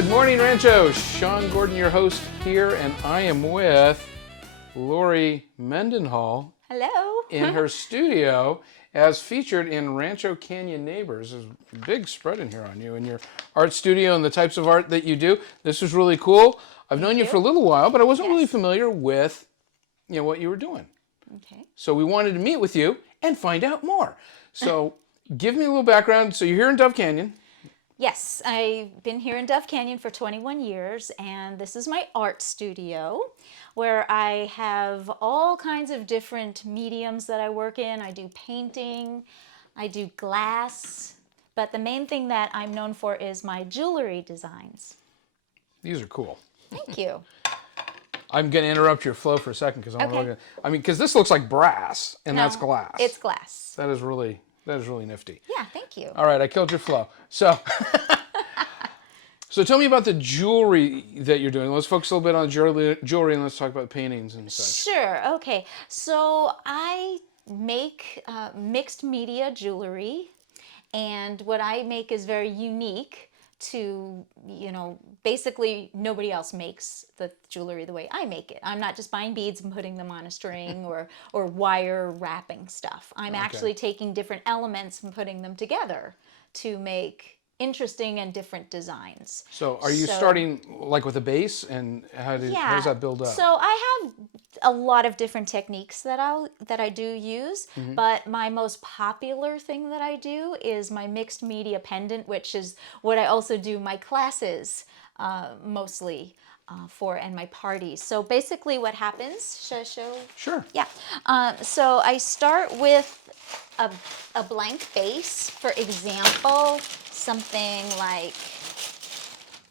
Good morning, Rancho. Sean Gordon, your host here, and I am with Lori Mendenhall. Hello. In her studio, as featured in Rancho Canyon Neighbors. There's a big spread in here on you and your art studio and the types of art that you do. This is really cool. I've known you for a little while, but I wasn't really familiar with, what you were doing. Okay. So we wanted to meet with you and find out more. So give me a little background. So you're here in Dove Canyon. Yes, I've been here in Dove Canyon for 21 years, and this is my art studio where I have all kinds of different mediums that I work in. I do painting, I do glass, but the main thing that I'm known for is my jewelry designs. These are cool. Thank you. I'm going to interrupt your flow for a second because this looks like brass and that's glass. It's glass. That is really nifty. Yeah, thank you. All right, I killed your flow. So, so tell me about the jewelry that you're doing. Let's focus a little bit on jewelry and let's talk about paintings and such. Sure, okay. So I make mixed media jewelry, and what I make is very unique to, basically nobody else makes the jewelry the way I make it. I'm not just buying beads and putting them on a string or wire wrapping stuff. I'm actually taking different elements and putting them together to make interesting and different designs. So are you starting like with a base, and how does that build up? So I have a lot of different techniques that I do use, but my most popular thing that I do is my mixed media pendant, which is what I also do my classes mostly for, and my parties. So basically what happens, should I show? Sure. Yeah. So I start with a blank base. For example, something like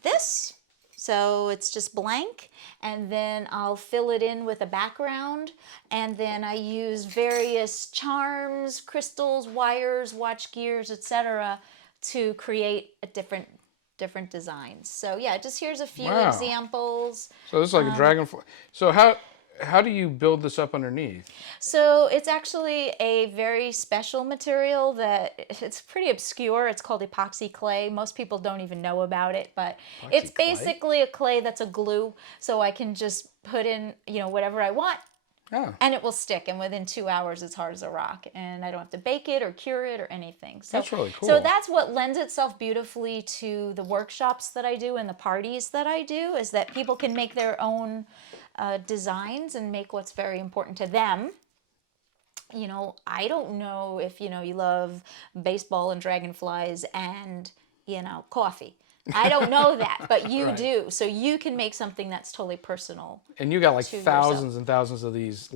this. So it's just blank, and then I'll fill it in with a background, and then I use various charms, crystals, wires, watch gears, etc. to create a different designs. So yeah, just here's a few examples. So this is like a dragonfly. So how do you build this up underneath? So it's actually a very special material that it's pretty obscure. It's called epoxy clay. Most people don't even know about it, but it's basically a clay that's a glue. So I can just put in, whatever I want. Oh. And it will stick, and within 2 hours it's hard as a rock, and I don't have to bake it or cure it or anything. So that's really cool. So that's what lends itself beautifully to the workshops that I do and the parties that I do, is that people can make their own designs and make what's very important to them. I don't know if you love baseball and dragonflies and coffee. I don't know that, but you do. So you can make something that's totally personal. And you got like thousands and thousands of these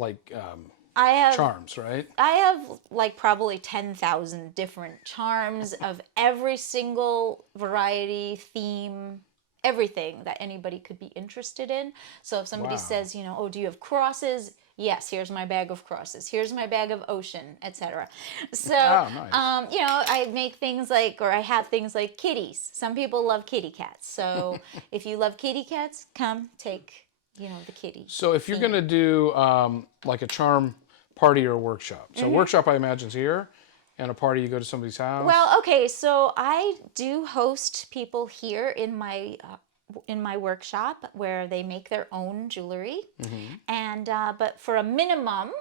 charms, right? I have like probably 10,000 different charms of every single variety, theme, everything that anybody could be interested in. So if somebody says, do you have crosses? Yes, here's my bag of crosses. Here's my bag of ocean, etc. So, nice. I make things I have things like kitties. Some people love kitty cats. So if you love kitty cats, come take, the kitty. So if you're going to do like a charm party or workshop. So workshop, I imagine, is here. And a party, you go to somebody's house? Well, okay, so I do host people here in my workshop where they make their own jewelry, and but for a minimum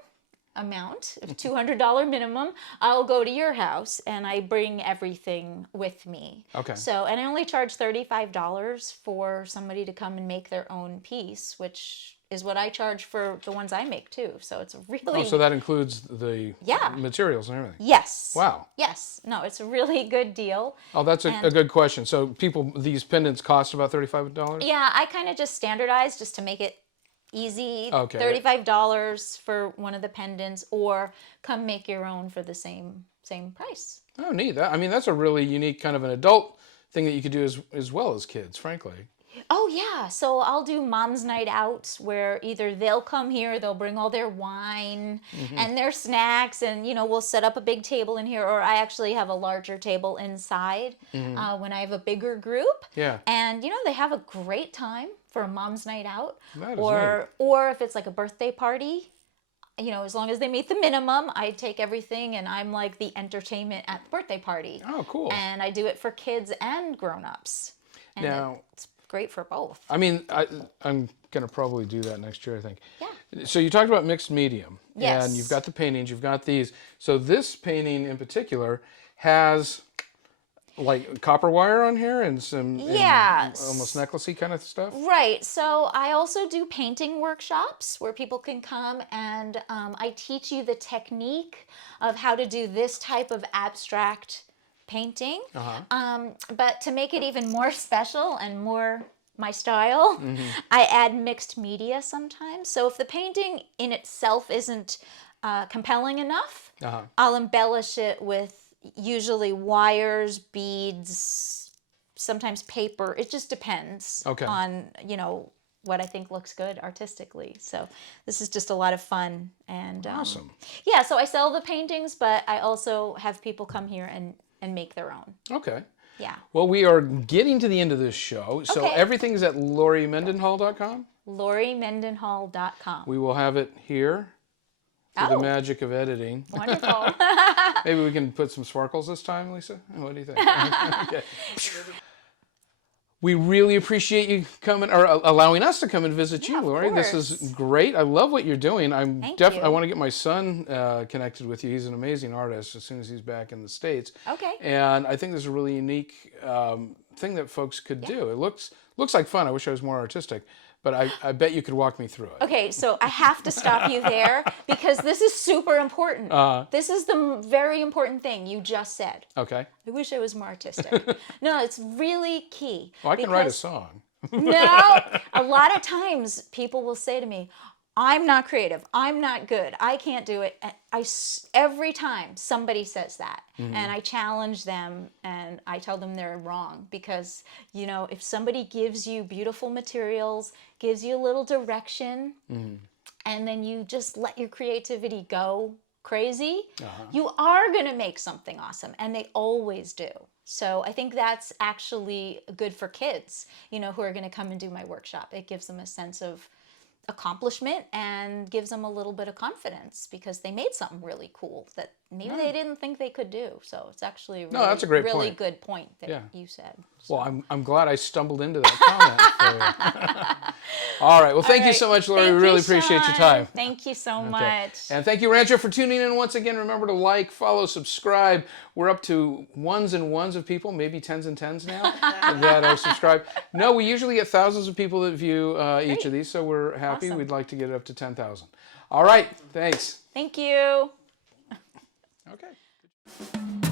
amount, a $200 minimum, I'll go to your house and I bring everything with me. Okay. So, and I only charge $35 for somebody to come and make their own piece, which is what I charge for the ones I make too. So it's really... Oh, so that includes the materials and everything? Yes. Wow. Yes. No, it's a really good deal. Oh, that's a good question. So these pendants cost about $35? Yeah, I kind of just standardized just to make it easy. Okay. $35 for one of the pendants, or come make your own for the same price. Oh, neat. That's a really unique kind of an adult thing that you could do as well as kids, frankly. Oh, yeah. So I'll do mom's night out where either they'll come here, they'll bring all their wine and their snacks, and, we'll set up a big table in here, or I actually have a larger table inside when I have a bigger group. Yeah. And, they have a great time for a mom's night out. That is or if it's like a birthday party, as long as they meet the minimum, I take everything and I'm like the entertainment at the birthday party. Oh, cool. And I do it for kids and grown-ups. And now, it's great for both. I mean, I'm going to probably do that next year, I think. Yeah. So you talked about mixed medium. Yes. And you've got the paintings, you've got these. So this painting in particular has like copper wire on here and some almost necklacey kind of stuff. Right. So I also do painting workshops where people can come and I teach you the technique of how to do this type of abstract painting. But to make it even more special and more my style, I add mixed media sometimes. So if the painting in itself isn't compelling enough, I'll embellish it with usually wires, beads, sometimes paper. It just depends on, what I think looks good artistically. So this is just a lot of fun. And awesome. Yeah, so I sell the paintings, but I also have people come here and make their own. Okay. Yeah. Well, we are getting to the end of this show. So Okay. everything's at LoriMendenhall.com? LoriMendenhall.com. We will have it here. For the magic of editing. Wonderful. Maybe we can put some sparkles this time, Lisa? What do you think? Okay. We really appreciate you coming, or allowing us to come and visit you, Lori. This is great. I love what you're doing. I want to get my son connected with you. He's an amazing artist as soon as he's back in the States. Okay. And I think this is a really unique thing that folks could do. It looks like fun. I wish I was more artistic. But I bet you could walk me through it. Okay, so I have to stop you there because this is super important. This is the very important thing you just said. Okay. I wish I was more artistic. No, it's really key. Well, I can write a song. No, a lot of times people will say to me, I'm not creative. I'm not good. I can't do it. And every time somebody says that, and I challenge them and I tell them they're wrong because, if somebody gives you beautiful materials, gives you a little direction, and then you just let your creativity go crazy, you are going to make something awesome. And they always do. So I think that's actually good for kids, who are going to come and do my workshop. It gives them a sense of accomplishment and gives them a little bit of confidence because they made something really cool that maybe they didn't think they could do. So it's actually that's a great really point. Good point that you said. So. Well, I'm glad I stumbled into that comment for you. All right. Well, thank you so much, Lori. We really appreciate your time. Thank you so much. And thank you, Rancho, for tuning in once again. Remember to like, follow, subscribe. We're up to ones and ones of people, maybe tens and tens now that are subscribed. No, we usually get thousands of people that view each of these, so we're happy. Awesome. We'd like to get it up to 10,000. All right. Thanks. Thank you. Okay.